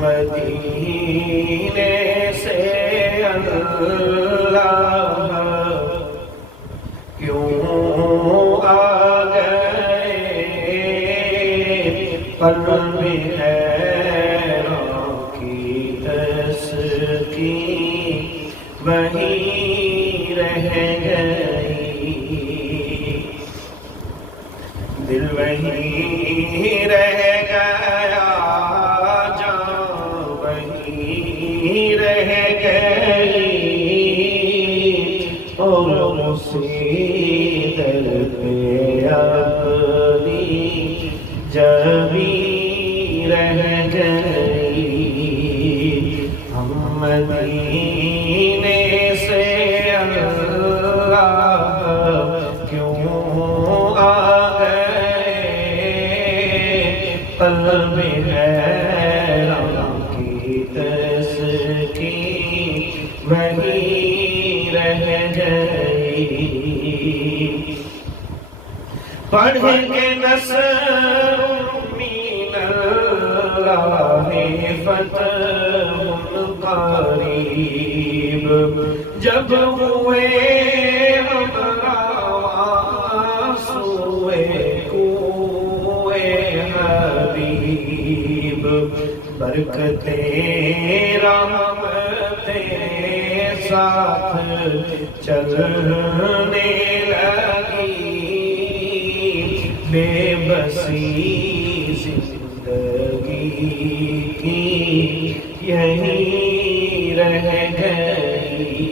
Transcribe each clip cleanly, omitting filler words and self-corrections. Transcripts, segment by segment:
مدینے سے اللہ کیوں آ گئے، قلب حیران کی تسکین وہیں رہ گئی، دل وہیں رہ گیا، جان وہیں رہ گئی، اور اسی در پہ اپنی جبیں رہ گئی۔ ہم مدینے سے اللہ کیوں آ گئے، قلب حیران کی تسکین وہیں رہ گئی۔ پڑھ کے نصر من اللہ فتح قریب، جب ہوئے ہمارا سوئے کوئے حبیب، برکتیں رحمتیں ساتھ چلنے لگی، بے بسی زندگی کی یہیں رہ گئی۔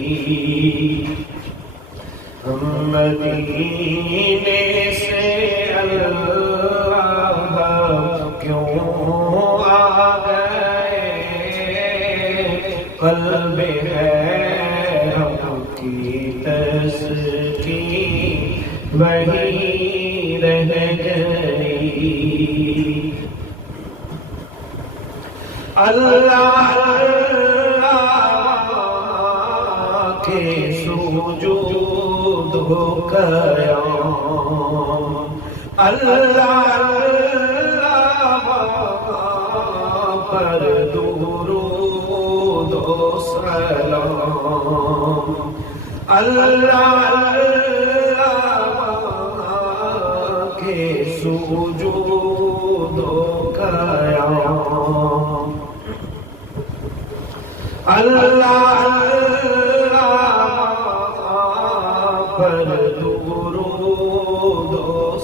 ہم مدینے سے اللہ کیوں آ گئے، قلب حیران کی تسکین وہیں رہ گئی۔ اللہ کے سجود ہو قیام، اللہ پر درود و سلام، اللہ کے سجود و قیام، اللہ پر درود و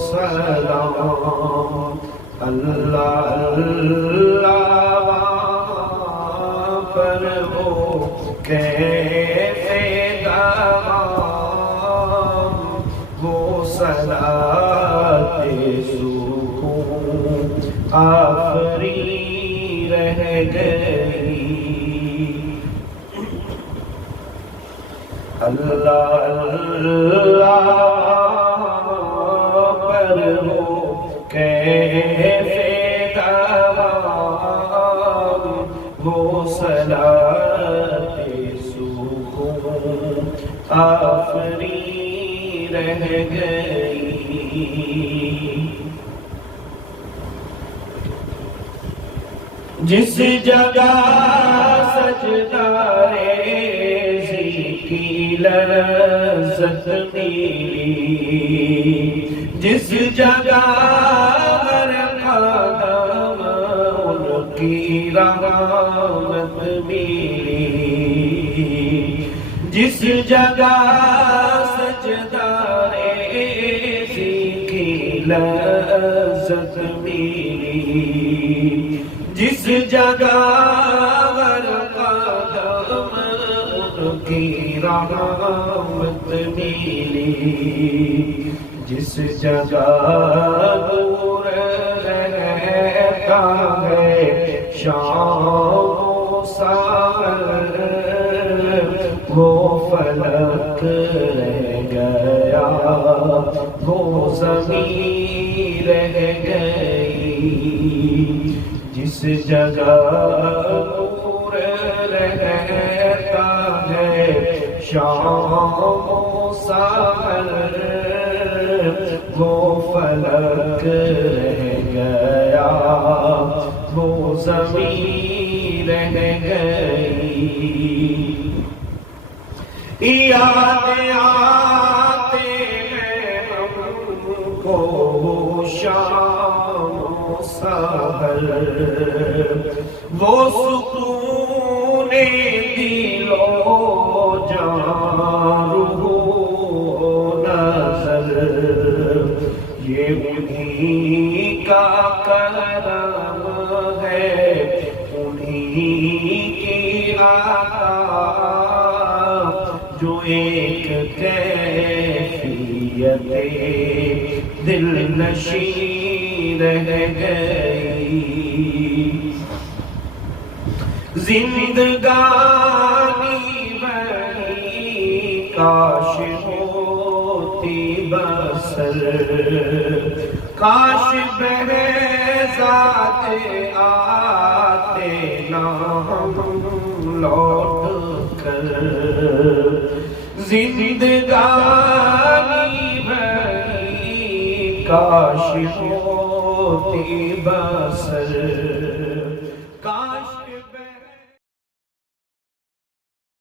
سلام، اللہ پر ہو کیف دوام، وہ صلاۃ سکون آفری رہ گئی۔ اللہ پر ہو کیف دوام، وہ صلاۃ سکون آفری رہ گئی۔ جس جگہ سجدہ ریزی کی لذت ملی، جس جگہ ہر قدم ان کی رحمت ملی، جس جگہ سجدہ ریزی کی لذت ملی، جس جگہ ہر قدم ان کی رحمت ملی، جس جگہ دور رہتا ہے شام و سحر، وہ فلک رہ گیا، وہ زمین رہ گئی، جس جگہ دور رہتا ہے شام و سحر، وہ فلک رہ گیا، وہ زمین رہ گئی یاد آتے ہیں ہم کو شام و سحر وہ سکون دل و جان روح و نظر یہ انہی کا کرم ہے انہی کی عطا جو ایک کیفیت دل نشین رہ گئی زندگانی بڑی کاش ہوتی بسر کاش بہزاد آتے نہ ہم لوٹ کر زندگانی بھری کاش ہوتی بسر